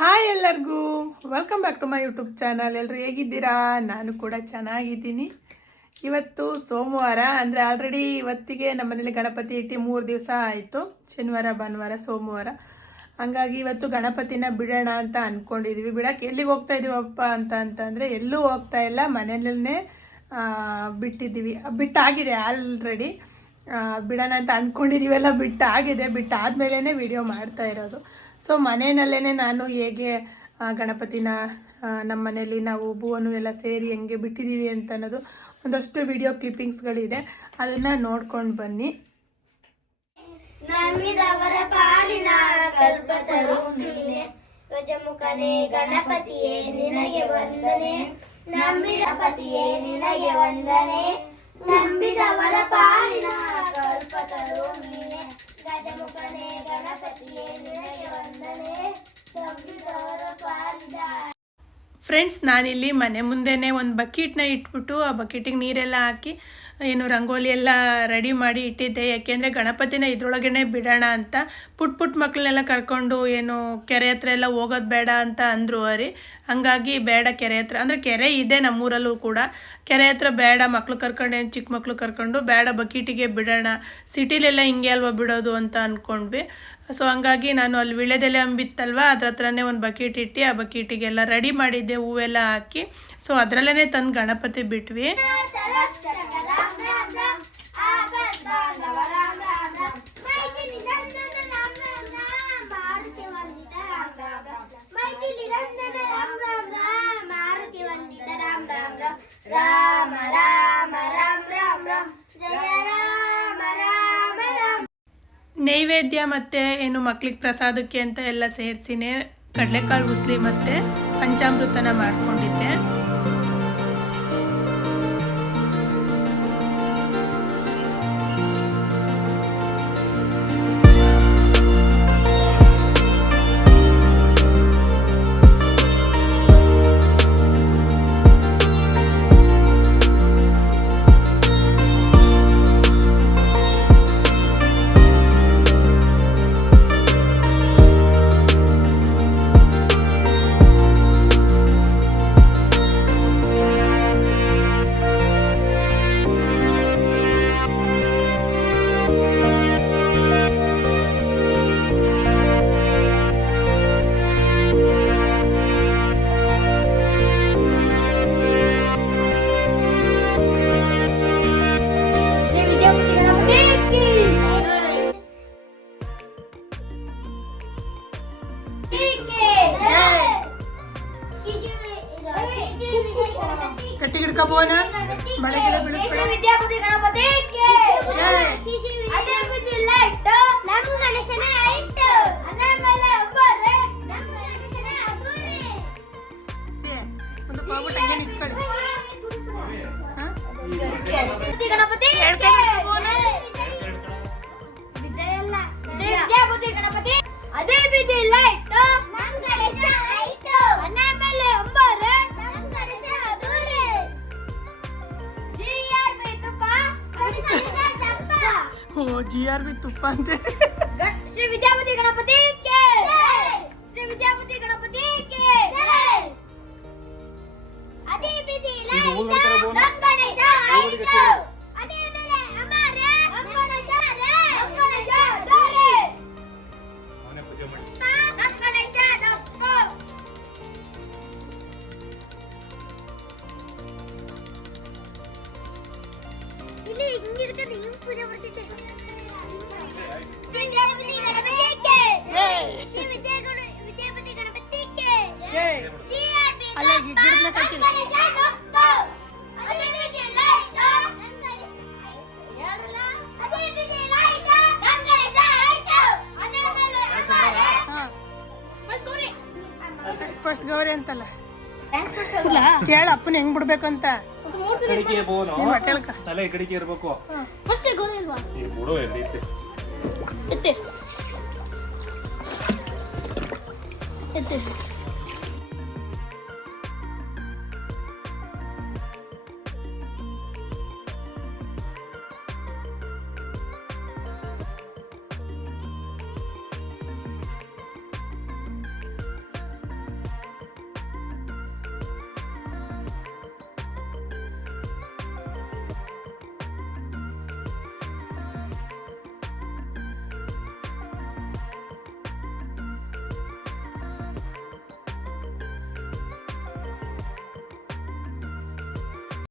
Hi ಎಲ್ಲರಿಗೂ welcome back to my YouTube channel. ಎಲ್ಲರೂ ಹೇಗಿದ್ದೀರಾ? ನಾನು ಕೂಡ ಚೆನ್ನಾಗಿದ್ದೀನಿ. ಇವತ್ತು ಸೋಮವಾರ ಅಂದರೆ ಆಲ್ರೆಡಿ ಇವತ್ತಿಗೆ ನಮ್ಮ ಮನೇಲಿ ಗಣಪತಿ ಇಟ್ಟು 3 ದಿವಸ ಆಯಿತು. ಶನಿವಾರ, ಭಾನುವಾರ, ಸೋಮವಾರ. ಹಂಗಾಗಿ ಇವತ್ತು ಗಣಪತಿನ ಬಿಡೋಣ ಅಂತ ಅಂದ್ಕೊಂಡಿದ್ವಿ. ಬಿಡೋಕ್ಕೆ ಎಲ್ಲಿಗೆ ಹೋಗ್ತಾ ಇದೀವಪ್ಪ ಅಂತಂದರೆ ಎಲ್ಲೂ ಹೋಗ್ತಾ ಇಲ್ಲ, ಮನೆಯಲ್ಲೇ ಬಿಟ್ಟಿದ್ದೀವಿ. ಬಿಟ್ಟಾಗಿದೆ ಆಲ್ರೆಡಿ. ಬಿಡೋಣ ಅಂತ ಅಂದ್ಕೊಂಡಿದ್ದೀವೆಲ್ಲ, ಬಿಟ್ಟಾಗಿದೆ. ಬಿಟ್ಟಾದ್ಮೇಲೆ ವಿಡಿಯೋ ಮಾಡ್ತಾ ಇರೋದು. ಸೊ ಮನೆಯಲ್ಲೇ ನಾನು ಹೇಗೆ ಗಣಪತಿನ ನಮ್ಮ ಮನೇಲಿ ನಾವು ಹೂವನ್ನು ಎಲ್ಲ ಸೇರಿ ಹೆಂಗೆ ಬಿಟ್ಟಿದ್ದೀವಿ ಅಂತ ಅನ್ನೋದು ಒಂದಷ್ಟು ವಿಡಿಯೋ ಕ್ಲಿಪ್ಪಿಂಗ್ಸ್ಗಳಿದೆ, ಅದನ್ನು ನೋಡ್ಕೊಂಡು ಬನ್ನಿ. ನಂಬಿದವರ ಪಾಲಿನ ಕಲ್ಪತರು ನೀನೆ, ಗಜಮುಖನೇ ಗಣಪತಿಯೇ ನಿನಗೆ ವಂದನೆ, ನಂಬಿದ ಪತಿಯೇ ನಿನಗೆ ವಂದನೆ. ನಂಬಿದವರ ಪಾಲಿನ ಕಲ್ಪತರು ನೀನೆ, ಗಜಮುಖನೇ ಗಣಪತಿಯೇ ನಿನಗೆ ವಂದನೆ, ನಂಬಿದವರ ಪಾಲಿನ. ಫ್ರೆಂಡ್ಸ್, ನಾನಿಲ್ಲಿ ಮನೆ ಮುಂದೆನೇ ಒಂದು ಬಕೆಟ್ನ ಇಟ್ಬಿಟ್ಟು ಆ ಬಕೆಟಿಗೆ ನೀರೆಲ್ಲ ಹಾಕಿ ಏನು ರಂಗೋಲಿ ಎಲ್ಲ ರೆಡಿ ಮಾಡಿ ಇಟ್ಟಿದ್ದೆ. ಯಾಕೆಂದರೆ ಗಣಪತಿನ ಇದ್ರೊಳಗೇ ಬಿಡೋಣ ಅಂತ. ಪುಟ್ಟ ಮಕ್ಕಳನ್ನೆಲ್ಲ ಕರ್ಕೊಂಡು ಏನು ಕೆರೆ ಹತ್ರ ಎಲ್ಲ ಹೋಗೋದು ಬೇಡ ಅಂತ ಅಂದರು ಅವರಿ. ಹಂಗಾಗಿ ಬೇಡ, ಕೆರೆ ಹತ್ರ ಅಂದರೆ ಕೆರೆ ಇದೆ ನಮ್ಮೂರಲ್ಲೂ ಕೂಡ, ಕೆರೆ ಹತ್ರ ಬೇಡ, ಮಕ್ಳು ಕರ್ಕೊಂಡು ಏನು ಚಿಕ್ಕ ಮಕ್ಕಳು ಕರ್ಕೊಂಡು ಬೇಡ, ಬಕೆಟಿಗೆ ಬಿಡೋಣ, ಸಿಟಿಲೆಲ್ಲ ಹಿಂಗೆ ಅಲ್ವಾ ಬಿಡೋದು ಅಂತ ಅಂದ್ಕೊಂಡ್ವಿ. ಸೊ ಹಂಗಾಗಿ ನಾನು ಅಲ್ಲಿ ವಿಳೆದೆಲೆ ಅಂಬಿತ್ತಲ್ವ, ಅದ್ರ ಹತ್ರನೇ ಒಂದು ಬಕೆಟ್ ಇಟ್ಟು ಆ ಬಕೆಟಿಗೆಲ್ಲ ರೆಡಿ ಮಾಡಿದ್ದೆ, ಹೂವೆಲ್ಲ ಹಾಕಿ. ಸೊ ಅದರಲ್ಲೇ ತಂದು ಗಣಪತಿ ಬಿಟ್ವಿ. ರಾಮ ರಾಮ ರಾಮ ರಾಮ ರಾಮ ಜಯ ರಾಮ ರಾಮ ರಾಮ. ನೈವೇದ್ಯ ಮತ್ತು ಏನು ಮಕ್ಳಿಗೆ ಪ್ರಸಾದಕ್ಕೆ ಅಂತ ಎಲ್ಲ ಸೇರಿಸಿನೇ ಕಡಲೆಕಾಳು ಉಸ್ಲಿ ಮತ್ತು ಪಂಚಾಮೃತನ ಮಾಡ್ಕೊಂಡಿದ್ದೆ. ಗಟ್ಟಿ ಹಿಡ್ಕೋಬೋನ ಮಳೆಗೆಲ್ಲ ಬೀಳುತ್ತೆ. ವಿದ್ಯಾಪತಿ ಗಣಪತಿಗೆ ಜೈ. ಅದೇ ಬುದ್ಧಿ ಲೈಟ್ ನಮ್ಮ ಗಣೇಶನ ಹೈಟ್, ಅದೇ ಮೇಲೆ ಒಬ್ಬರೇ ನಮ್ಮ ಗಣೇಶನ ಅದುರಿ. ಒಂದು ಪಾವು ಟಂಗೆ ಇಟ್ಕೊಳ್ಳಿ. ಗಣಪತಿ ವಿಜಯ ಅಲ್ಲ, ವಿದ್ಯಾಪತಿ ಗಣಪತಿ ಅದೇ ಬುದ್ಧಿ ಲೈಟ್ ನಮ್ಮ ಗಣೇಶ ಹೈಟ್, ಅದೇ ಮೇಲೆ ಒಬ್ಬರೇ ನಮ್ಮ ಗಣೇಶ ಅದುರಿ. GRB ತುಪ್ಪ ಅಂತೆ. ಶ್ರೀ ವಿದ್ಯಾಪತಿ ಗಣಪತಿಗೆ ಜೈ. ಶ್ರೀ ವಿದ್ಯಾಪತಿ ಗಣಪತಿಗೆ ಜೈ. ಅದೇ ಬಿದಿ ಲೈಟ್ ನಮ್ಮ ಗಣೇಶ ಹೈಟ್, ಅದೇ ಮೇಲೆ ಅಮರ ನಮ್ಮ ಗಣೇಶ ನಮ್ಮ ಗಣೇಶ ದಾರೆ ಅವನೇ ಪೂಜೆ ಮಾಡಿ ನಮ್ಮ ಗಣೇಶ ದಪ್ಪ. ಇಲ್ಲಿ ಹಿಂಗಿರ್ಕೊಂಡು ಹಿಂಗ್ ಪೂಜೆ ಮಾಡ್ತಿದ್ದೆ. ವಿದ್ಯಾಪತಿ ಗಣಪತಿಗೆ ಜೈ. ವಿದ್ಯಾಪತಿ ಗಣಪತಿಗೆ ಜೈ. ಅಲ್ಲೇ ಗಿಡನ ಕಟ್ಟಿ ಫಸ್ಟ್ ಗೌರಿ ಅಂತಲ್ಲ ಕೇಳ ಅಪ್ಪನ ಹೆಂಗ್ ಬಿಡ್ಬೇಕಂತ. ತಲೆ ಕಡಿಕೆ ಇರ್ಬೇಕು. ಫಸ್ಟ್ ಗೌರಿ ಅಲ್ವಾ? ಬಿಡು, ಎಲ್ಲಿ ಎತ್ತೆ